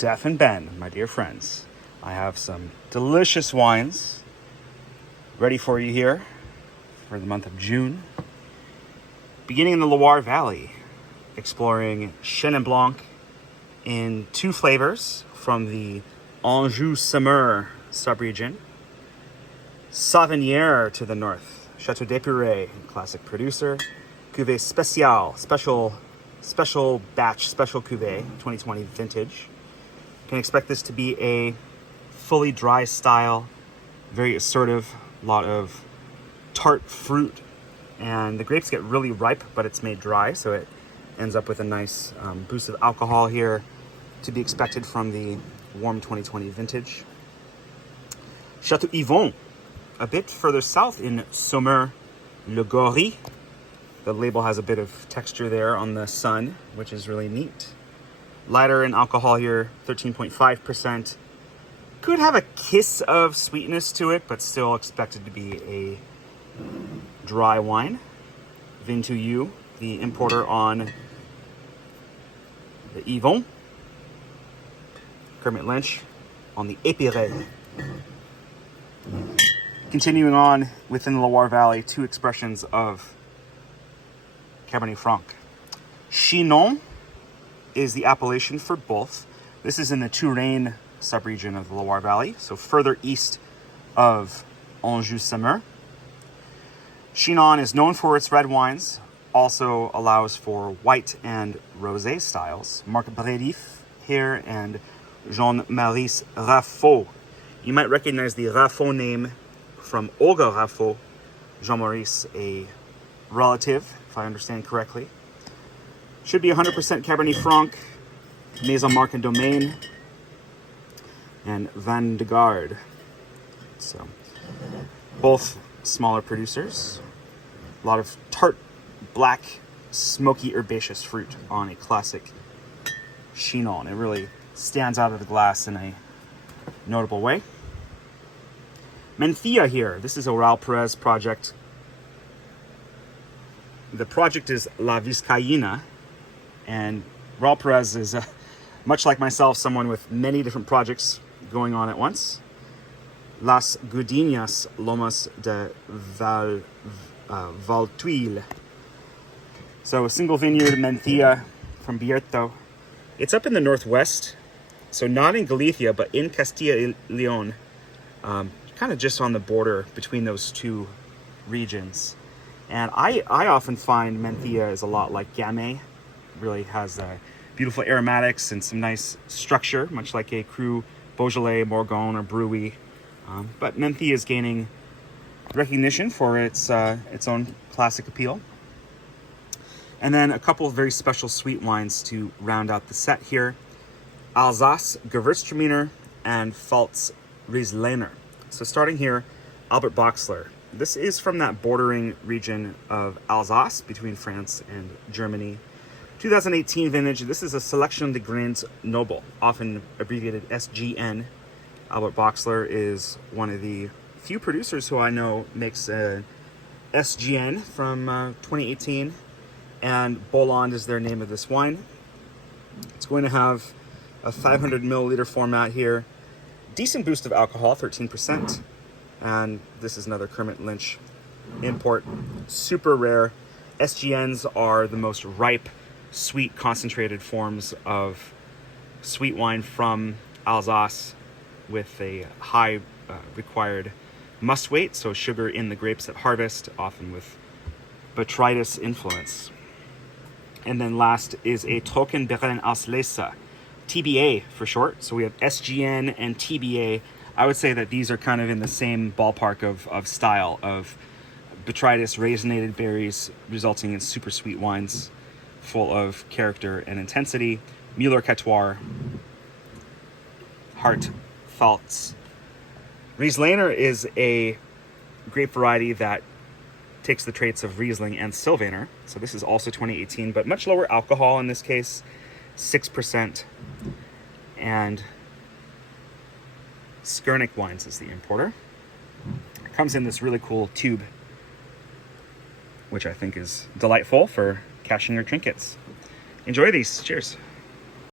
Steph and Ben, my dear friends. I have some delicious wines ready for you here for the month of June. Beginning in the Loire Valley, exploring Chenin Blanc in two flavors from the Anjou Saumur subregion. Savennières to the north, Château, classic producer. Cuvée Spéciale, special batch, special Cuvée, 2020 vintage. Can expect this to be a fully dry style, very assertive, a lot of tart fruit, and the grapes get really ripe, but it's made dry, so it ends up with a nice boost of alcohol here to be expected from the warm 2020 vintage. Château Yvonne, a bit further south in Saumur, Gory. The label has a bit of texture there on the sun, which is really neat. Lighter in alcohol here, 13.5%. Could have a kiss of sweetness to it, but still expected to be a dry wine. Vin to you, the importer on the Yvonne. Kermit Lynch on the Épiré. Continuing on within the Loire Valley, two expressions of Cabernet Franc. Chinon is the appellation for both. This is in the Touraine subregion of the Loire Valley, so further east of Anjou Saumur. Chinon is known for its red wines, also allows for white and rosé styles. Marc Brédif here and Jean-Maurice Raffault. You might recognize the Raffault name from Olga Raffault, Jean-Maurice, a relative, if I understand correctly. Should be 100% Cabernet Franc, Maison Marc and Domaine, and Van de Garde. So, both smaller producers. A lot of tart, black, smoky, herbaceous fruit on a classic Chinon. It really stands out of the glass in a notable way. Mencía here. This is a Raul Perez project. The project is La Vizcaina, and Raul Perez is, much like myself, someone with many different projects going on at once. Las Gundiñas Lomas de Valtuil. So a single vineyard, Mencía, from Bierzo. It's up in the northwest, so not in Galicia, but in Castilla y León, kind of just on the border between those two regions. And I often find Mencía is a lot like Gamay. Really has beautiful aromatics and some nice structure, much like a Cru, Beaujolais, Morgon, or Brouilly. But Mencía is gaining recognition for its own classic appeal. And then a couple of very special sweet wines to round out the set here. Alsace Gewurztraminer and Pfalz Rieslaner. So starting here, Albert Boxler. This is from that bordering region of Alsace between France and Germany. 2018 vintage. This is a Sélection de Grains Noble, often abbreviated SGN. Albert Boxler is one of the few producers who I know makes a SGN from 2018, and Boland is their name of this wine. It's going to have a 500 milliliter format here. Decent boost of alcohol, 13%. And this is another Kermit Lynch import. Super rare. SGNs are the most ripe, sweet, concentrated forms of sweet wine from Alsace with a high required must weight, so sugar in the grapes at harvest, often with botrytis influence. And then last is a Trockenbeerenauslese, TBA for short. So we have SGN and TBA. I would say that these are kind of in the same ballpark of style of botrytis, raisinated berries, resulting in super sweet wines full of character and intensity. Müller-Catoir, Hart, Pfalz. Rieslaner is a grape variety that takes the traits of Riesling and Sylvaner. So this is also 2018, but much lower alcohol in this case, 6%. And Skurnik Wines is the importer. It comes in this really cool tube, which I think is delightful for caching your trinkets. Enjoy these. Cheers.